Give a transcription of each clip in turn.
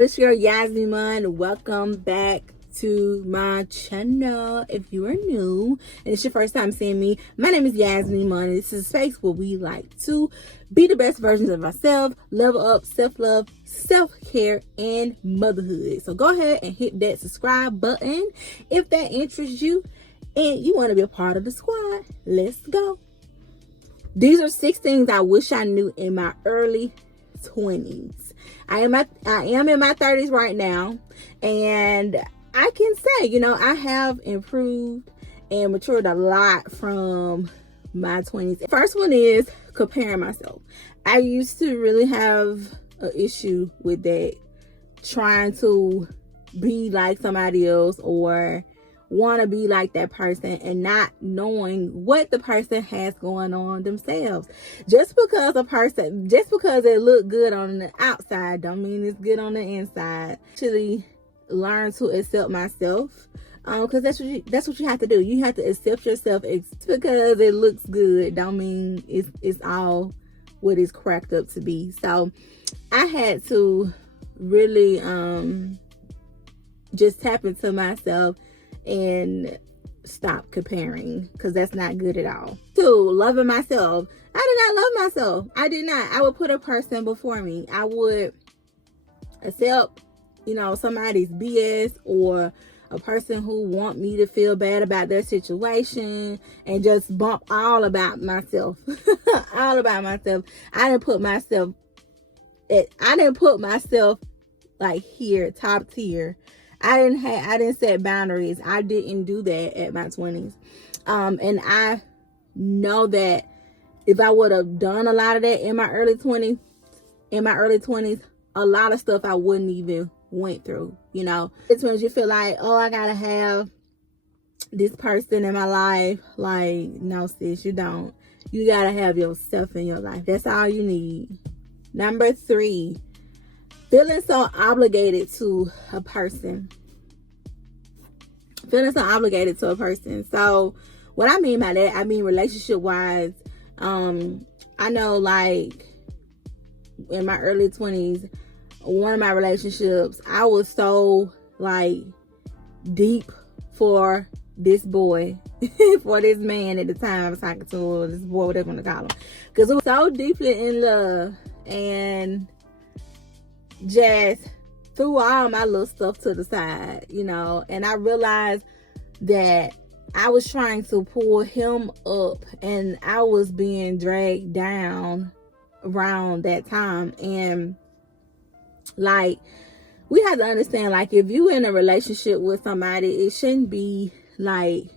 It's your YASMINE Iman. Welcome back to my channel. If you are new and it's your first time seeing me, my name is YASMINE Iman, and this is a space where we like to be the best versions of ourselves, level up, self-love, self-care, and motherhood. So go ahead and hit that subscribe button if that interests you and you want to be a part of the squad. Let's go. These are 6 things I wish I knew in my early 20s. I am in my 30s right now, and I can say, I have improved and matured a lot from my 20s. First one is comparing myself. I used to really have an issue with that, trying to be like somebody else or want to be like that person and not knowing what the person has going on themselves. Just because it look good on the outside don't mean it's good on the inside. Actually learn to accept myself, because that's what you have to do. You have to accept yourself. It's because it looks good don't mean it's all what it's cracked up to be. So I had to really just tap into myself and stop comparing, because that's not good at all. 2, loving myself. I did not love myself. I did not. I would put a person before me. I would accept, somebody's BS or a person who want me to feel bad about their situation and just bump all about myself. All about myself. I didn't put myself like here, top tier. I didn't set boundaries. I didn't do that at my 20s. And I know that if I would have done a lot of that in my early 20s, a lot of stuff I wouldn't even went through, It's when you feel like, oh, I gotta have this person in my life. Like, no, sis, you don't. You gotta have yourself in your life. That's all you need. Number 3, feeling so obligated to a person. So what I mean by that, I mean relationship wise. I know, like, in my early 20s, one of my relationships, I was so like deep for this boy, for this man at the time I was talking to, or this boy, whatever you want to call him, because we were so deeply in love and just threw all my little stuff to the side, and I realized that I was trying to pull him up and I was being dragged down around that time. And like, we have to understand, like, if you in a relationship with somebody, it shouldn't be like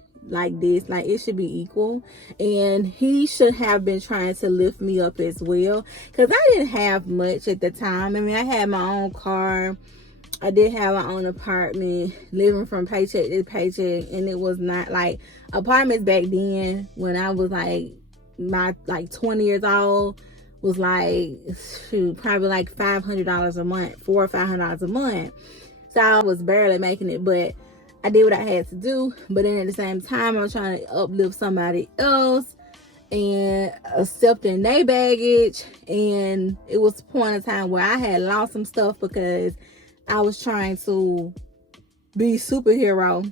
this. Like, it should be equal, and he should have been trying to lift me up as well, because I didn't have much at the time. I mean, I had my own car, I did have my own apartment, living from paycheck to paycheck, and it was not like apartments back then when I was like 20 years old was like, probably like $500 a month, $400 or $500 a month. So I was barely making it, but I did what I had to do. But then at the same time, I was trying to uplift somebody else and accepting their baggage. And it was a point in time where I had lost some stuff because I was trying to be superhero.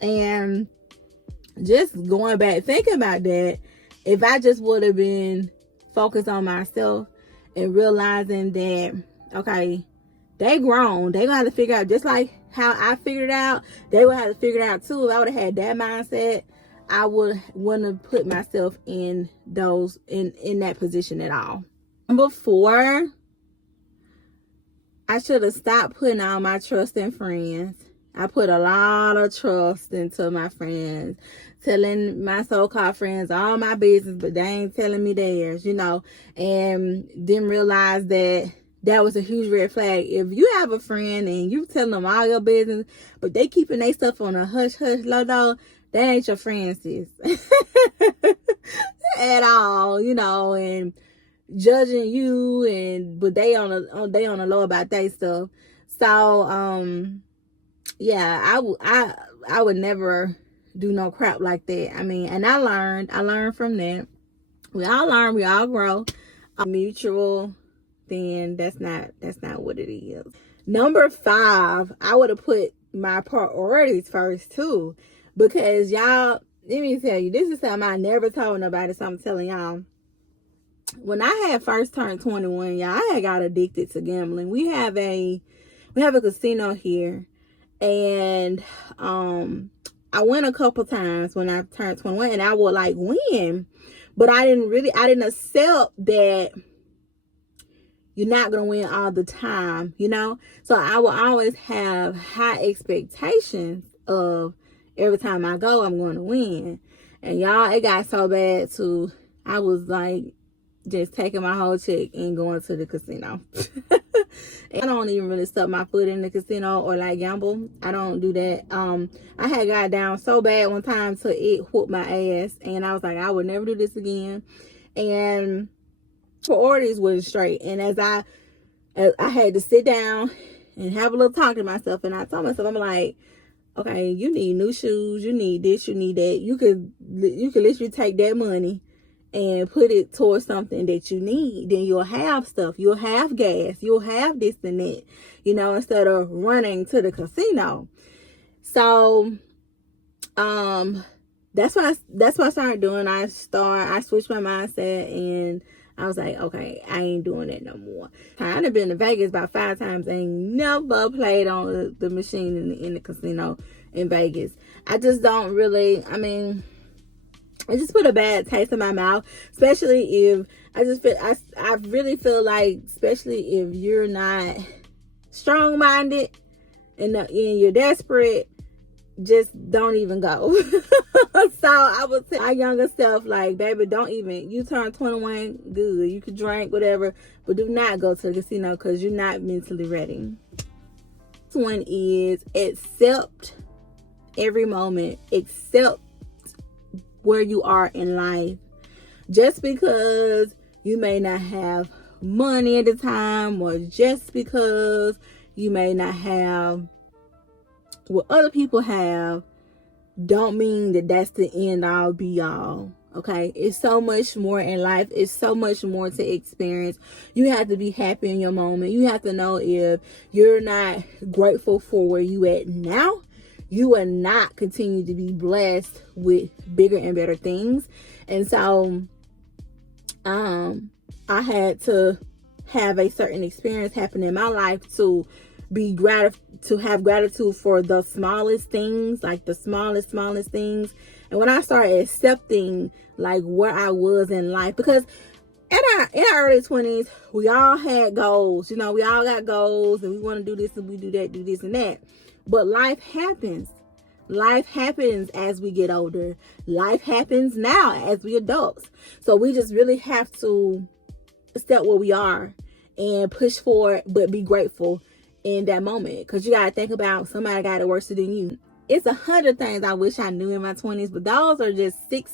And just going back, thinking about that, if I just would have been focused on myself and realizing that, okay, they grown, they gonna have to figure out, just like how I figured it out, they would have to figure it out too. If I would have had that mindset, I wouldn't have put myself in that position at all. Number 4, I should have stopped putting all my trust in friends. I put a lot of trust into my friends, telling my so-called friends all my business, but they ain't telling me theirs, and didn't realize that was a huge red flag. If you have a friend and you telling them all your business, but they keeping their stuff on a hush-hush, low, they ain't your friends, sis. At all, and judging you, but they on the low about their stuff. So yeah, I would never do no crap like that. I mean, and I learned from that. We all learn, we all grow. Mutual, then that's not what it is. Number 5, I would have put my priorities first too. Because y'all, let me tell you, this is something I never told nobody, so I'm telling y'all. When I had first turned 21, y'all, I had got addicted to gambling. We have a casino here, and I went a couple times when I turned 21, and I would like win, but I didn't accept that you're not gonna win all the time, you know. So I will always have high expectations of every time I go, I'm going to win. And y'all, it got so bad too. I was like just taking my whole check and going to the casino. I don't even really stuff my foot in the casino or like gamble. I don't do that. I had got down so bad one time till it whooped my ass, and I was like, I would never do this again. And priorities wasn't straight. And as I had to sit down and have a little talk to myself, and I told myself, I'm like, okay, you need new shoes, you need this, you need that. You could literally take that money and put it towards something that you need. Then you'll have stuff. You'll have gas. You'll have this and that, you know, instead of running to the casino. So, that's what I started doing. I switched my mindset, and I was like, okay, I ain't doing it no more. I've been to Vegas about 5 times. I ain't never played on the machine in the casino in Vegas. I just don't really, it just put a bad taste in my mouth, especially if I really feel like, especially if you're not strong-minded and you're desperate, just don't even go. So I would tell our younger self, like, baby, don't even, you turn 21, good, you could drink, whatever, but do not go to the casino because you're not mentally ready. This one is accept every moment, accept where you are in life. Just because you may not have money at the time, or just because you may not have what other people have, don't mean that that's the end all be all. Okay, it's so much more in life. It's so much more to experience. You have to be happy in your moment. You have to know, if you're not grateful for where you at now, you will not continue to be blessed with bigger and better things. And so I had to have a certain experience happen in my life to have gratitude for the smallest things, like the smallest things. And when I started accepting like where I was in life, because in our early 20s, we all had goals. You know, we all got goals, and we want to do this and we do that, do this and that. But life happens. Life happens as we get older. Life happens now as we adults. So we just really have to accept where we are and push forward, but be grateful in that moment. Because you got to think about, somebody got it worse than you. It's 100 things I wish I knew in my 20s, but those are just 6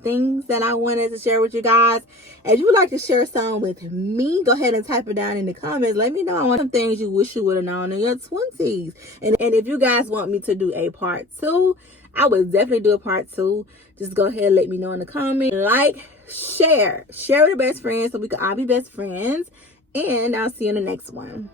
things that I wanted to share with you guys. If you would like to share some with me, go ahead and type it down in the comments. Let me know some things you wish you would have known in your 20s. And if you guys want me to do a part 2, I would definitely do a part 2. Just go ahead and let me know in the comments. Like, share with your best friends so we can all be best friends. And I'll see you in the next one.